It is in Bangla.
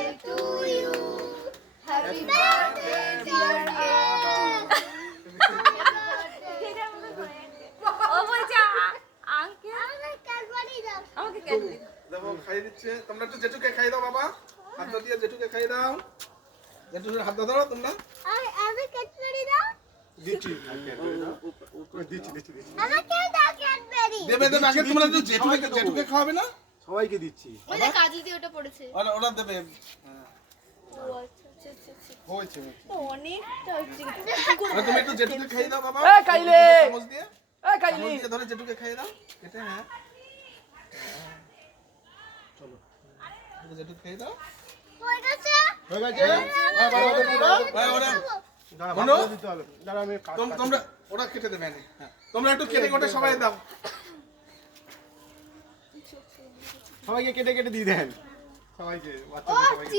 to you. Happy birthday, dear Ann. ও বলছে আঙ্কেল আমাকে ক্যাডবেরি দাও। আমাকে ক্যাডবেরি দেখো খাইয়ে দিচ্ছে। তোমরা একটু জেঠুকে খাইয়ে দাও বাবা। হাত দিয়ে জেঠুকে খাইয়ে দাও। জেঠুর হাত দাও তোমরা। আমি ক্যাডবেরি দাও। দিচ্ছি ক্যাডবেরি দাও। দিচ্ছি। আমাকে দাও ক্যাডবেরি। দেবে আগে তোমরা একটু জেঠুকে খাওয়াবে না? সবাইকে দিচ্ছি। ওটা কাজল দিয়ে ওটা পড়েছে। ওরা দেবে। ও আচ্ছা। হয়েছে। অনেকটা হচ্ছে। তুমি একটু জেঠুকে খাইয়ে দাও বাবা। এই খাইলে। চামচ দিয়ে। খাইলে। চামচ দিয়ে ধরে জেঠুকে খাইয়ে দাও। কেটে হ্যাঁ। চলো। জেঠুকে খাইয়ে দাও। হয়ে গেছে? হয়ে গেছে? হ্যাঁ ভাই ওরা দিতে হবে। দাঁড়া আমি তোমরা ওরা কেটে দেবে না। হ্যাঁ। তোমরা একটু কেটে সবাই দাও। সবাইকে কেটে দিয়ে দেন। সবাইকে বাচ্চাদের সবাইকে